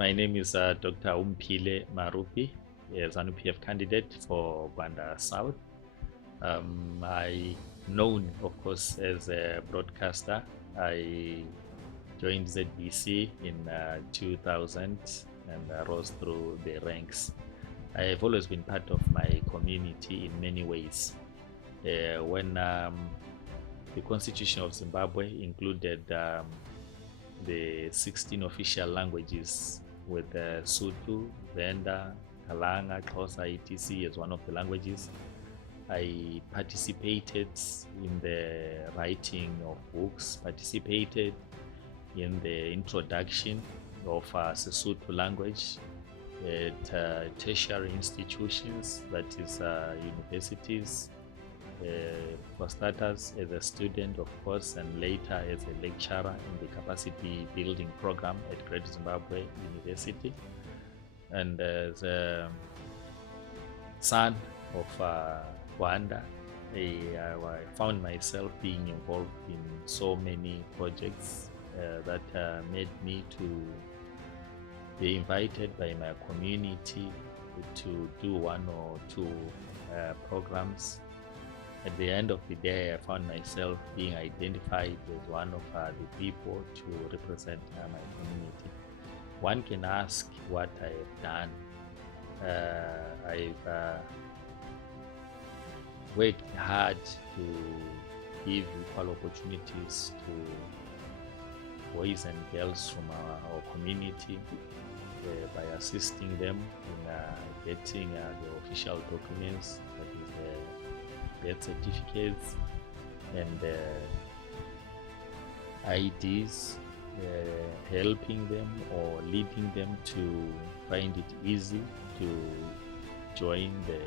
My name is Dr. Omphile Marupi, a Zanu-PF candidate for Gwanda South. I known, of course, as a broadcaster. I joined ZBC in 2000 and rose through the ranks. I have always been part of my community in many ways. When the Constitution of Zimbabwe included the 16 official languages with Sotho, Venda, Kalanga, Xhosa, etc. as one of the languages, I participated in the writing of books, participated in the introduction of Sesotho language at tertiary institutions, that is universities, for starters as a student, of course, and later as a lecturer in the capacity building program at Great Zimbabwe University. And as a son of Gwanda, I found myself being involved in so many projects that made me to be invited by my community to do one or two programs. At the end of the day, I found myself being identified as one of the people to represent my community. One can ask what I have done. I've worked hard to give equal opportunities to boys and girls from our community by assisting them in getting the official documents, that is birth certificates and IDs, helping them or leading them to find it easy to join the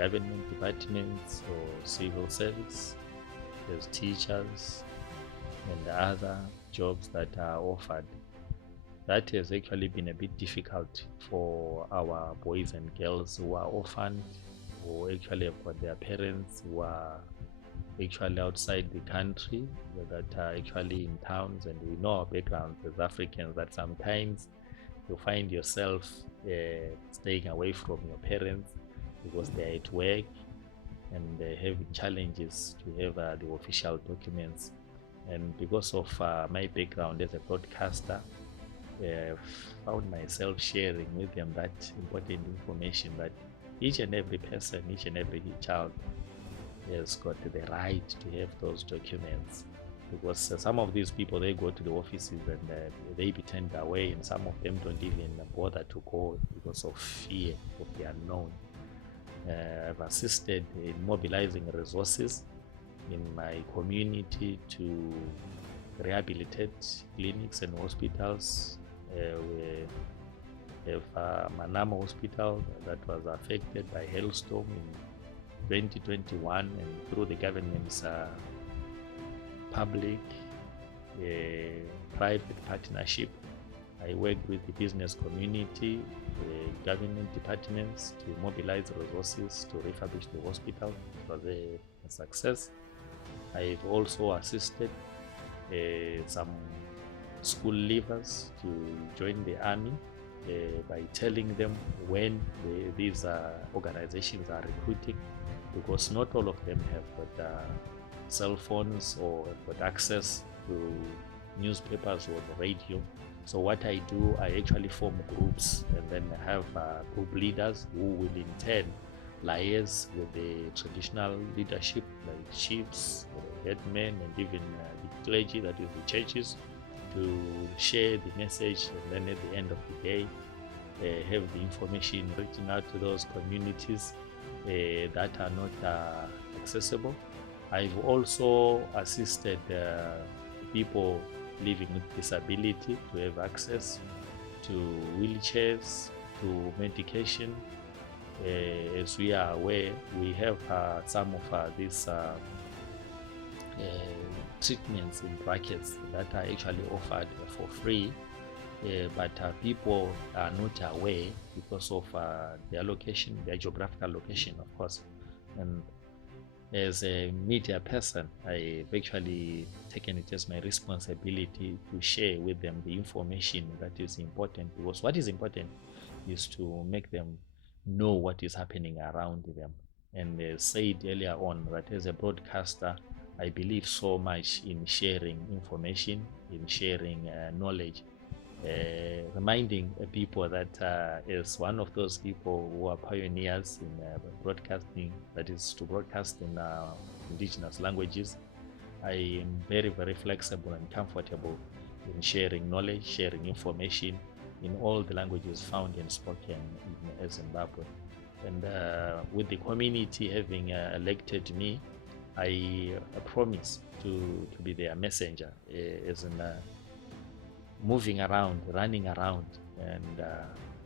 government departments or civil service as teachers and other jobs that are offered. That has actually been a bit difficult for our boys and girls who are orphaned, who actually have got their parents who are actually outside the country, that are actually in towns. And we know our backgrounds as Africans, that sometimes you find yourself staying away from your parents because they're at work and having challenges to have the official documents. And because of my background as a broadcaster, I've found myself sharing with them that important information, that each and every person, each and every child has got the right to have those documents, because some of these people, they go to the offices and they be turned away, and some of them don't even bother to go because of fear of the unknown. I've assisted in mobilizing resources in my community to rehabilitate clinics and hospitals. We have Manama Hospital that was affected by hailstorm in 2021, and through the government's public private partnership, I worked with the business community, the government departments, to mobilize resources to refurbish the hospital. It was a success. I've also assisted some school leavers to join the army by telling them when these organizations are recruiting, because not all of them have got cell phones or have got access to newspapers or the radio. So what I do, I actually form groups and then have group leaders who will in turn liaise with the traditional leadership, like chiefs, headmen, and even the clergy, that is the churches, to share the message, and then at the end of the day have the information reaching out to those communities that are not accessible. I've also assisted people living with disability to have access to wheelchairs, to medication. As we are aware, we have some of these treatments in brackets that are actually offered for free, but people are not aware because of their location, their geographical location, of course. And as a media person, I've actually taken it as my responsibility to share with them the information that is important, because what is important is to make them know what is happening around them. And said earlier on that as a broadcaster, I believe so much in sharing information, in sharing knowledge, reminding people that as one of those people who are pioneers in broadcasting, that is to broadcast in indigenous languages, I am very, very flexible and comfortable in sharing knowledge, sharing information in all the languages found and spoken in Zimbabwe. And with the community having elected me, I promise to be their messenger, as in moving around, running around, and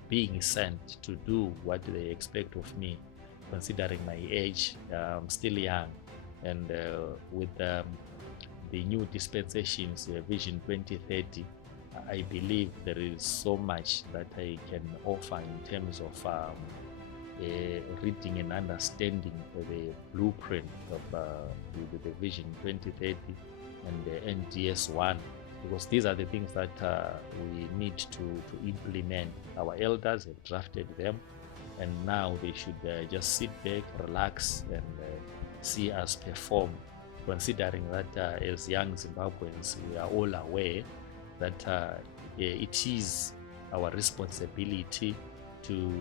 being sent to do what they expect of me, considering my age. I'm still young, and with the new dispensations, Vision 2030, I believe there is so much that I can offer in terms of reading and understanding the blueprint of the Vision 2030 and the NDS 1, because these are the things that we need to implement. Our elders have drafted them, and now they should just sit back, relax, and see us perform, considering that as young Zimbabweans, we are all aware that it is our responsibility to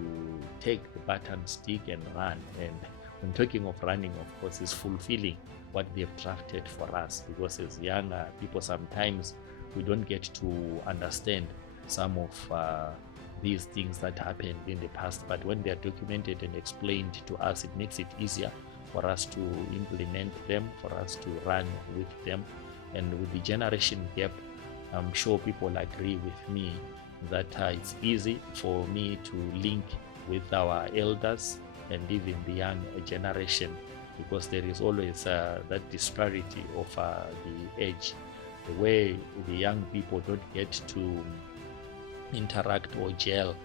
take the baton stick and run. And when talking of running, of course, is fulfilling what they've drafted for us, because as young people, sometimes we don't get to understand some of these things that happened in the past, but when they are documented and explained to us, it makes it easier for us to implement them, for us to run with them. And with the generation gap, I'm sure people agree with me that it's easy for me to link with our elders and even the young generation, because there is always that disparity of the age, the way the young people don't get to interact or gel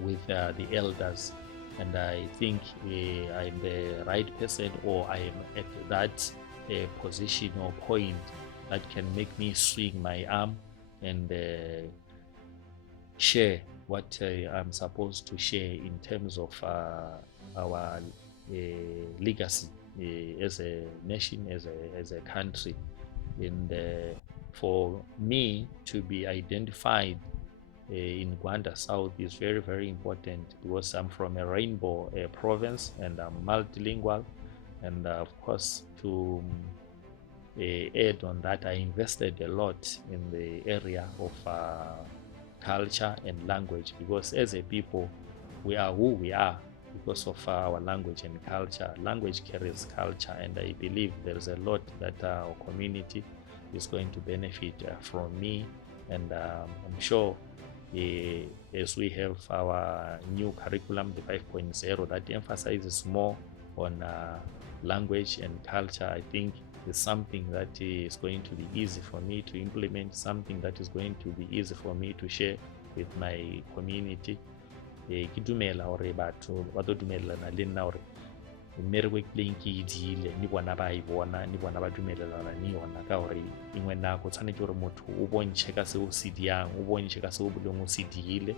with the elders. And I think I'm the right person, or I am at that position or point that can make me swing my arm and share what I'm supposed to share in terms of our legacy as a nation, as a country. And for me to be identified in Gwanda South is very, very important, because I'm from a rainbow province and I'm multilingual. And of course, to add on that, I invested a lot in the area of culture and language, because as a people, we are who we are because of our language and culture. Language carries culture, and I believe there is a lot that our community is going to benefit from me. And I'm sure as we have our new curriculum, the 5.0, that emphasizes more on language and culture, I think is something that is going to be easy for me to implement, something that is going to be easy for me to share with my community. Ke dumela hore batho ba tlo dumelana le nna hore mmereko ke leng ke idile, ni bona ba e bona, ni bona ba dumelelana ni yona, ka hore ingwe nako tshwanetse hore motho o bontshe ka se o se diang, o bontshe ka se o boleng o se diile,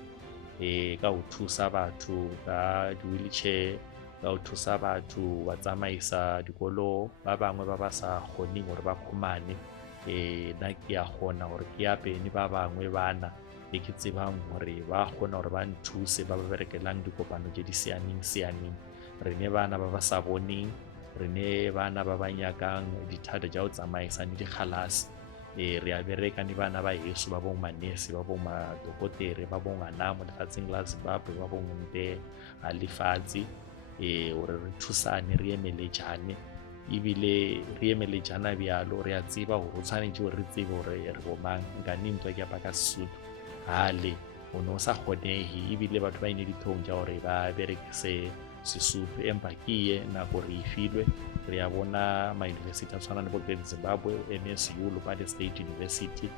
ka ho thusa batho ka di-wheelchair, ka ho thusa batho ba tsamaisa dikolo, ba bangwe ba ba sa kgoneng hore ba khumane. Nna ke a kgona hore ke apene ba bangwe bana e ke tsebang hore ba kgona hore ba nthuse, ba ba berekelang dikopano tse di sianeng. Re ne bana ba ba sa boneng, re ne bana ba ba nyakang dithata tsa ho tsamaisa le dikgalase, re a bereka le bana ba heso, ba bong manese, ba bong madokotere, ba bong anamo lefatsheng la Zimbabwe, ba bong nte a lefatshe, hore re thusane, re emelejane. Ebile re emelejana bjalo, re a tseba hore o tshwanetse hore re tsebe hore re bomang. Nka nne ntwa ke apa ka Sesotho hale o no sa kgonehe, ebile batho ba ine dithong tja hore ba berekise Sesotho, empa ke ye nako re ifilwe. Re a bona ma-university a tshwana le bo Zimbabwe, NSU, Lupane State University,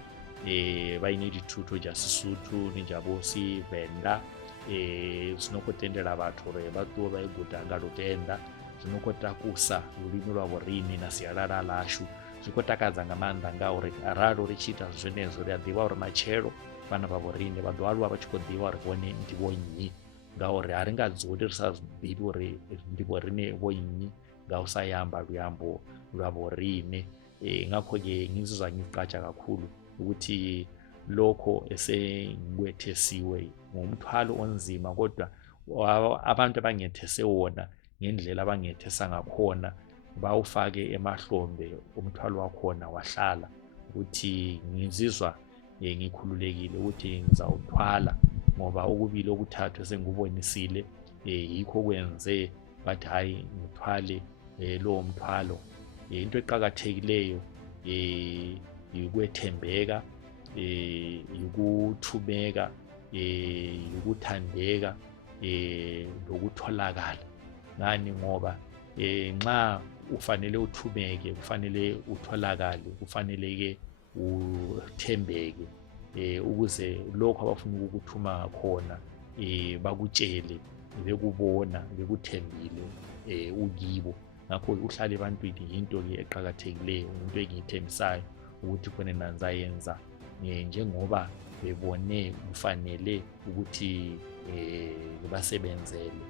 ba ine dithuto tja Sesotho ne tja bo Sevenda, sino go tendela batho hore ba tlo ba e guda nga lutenda zwino khou takusa lulimi lwa vhorini na sialala lashu. Zwi khou takadza nga maanḓa ngauri arali ri tshi ita zwenezwo ri a ḓivha uri matshelo vhana vha vhorini vha ḓo aluwa vha tshi khou ḓivha uri vhone ndi vho nnyi, ngauri a ri nga dzuli ri sa ḓivhi uri ndi vhorini vho nnyi nga u sa yamba luambo lwa vhorini. Ngakho-ke ngizizwa ngiziqaja kakhulu ukuthi lokho esengwethesiwe ngumthwalo onzima, kodwa abantu abangethese wona ngendlela abangethesa ngakhona bawufake emahlombe umthwalo wakhona wahlala, ukuthi ngizizwa ngikhululekile ukuthi ngizawuthwala ngoba ukubili okuthathu esengikubonisile yikho kwenze bathi hayi ngithwale lowo mthwalo. Into eqhakathekileyo ukwethembeka, ukuthumeka, ukuthandeka, lokutholakala. Ngani? Ngoba nxa ufanele uthumeke, kufanele utholakale, kufanele ke uthembeke, ukuze lokho abafuna ukukuthuma khona bakutshele bekubona bekuthembile ukibo. Ngakho uhlale ebantwini yinto ke eqhakathekileyo, into engiyithembisayo ukuthi khona nanzayenza njengoba bebone kufanele ukuthi basebenzele.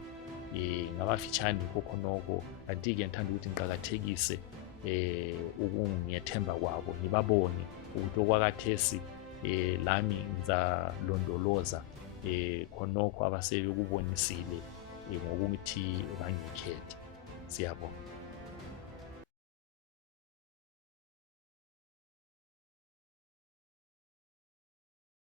Ngabafitshane khonoko, kanti-ke ngithanda ukuthi ngiqakathekise ukungethemba kwabo, ngibabone ukuthi okwakathesi lami ngizalondoloza khonokho abasebekubonisile ngokuthi bangikhethe. Siyabonga.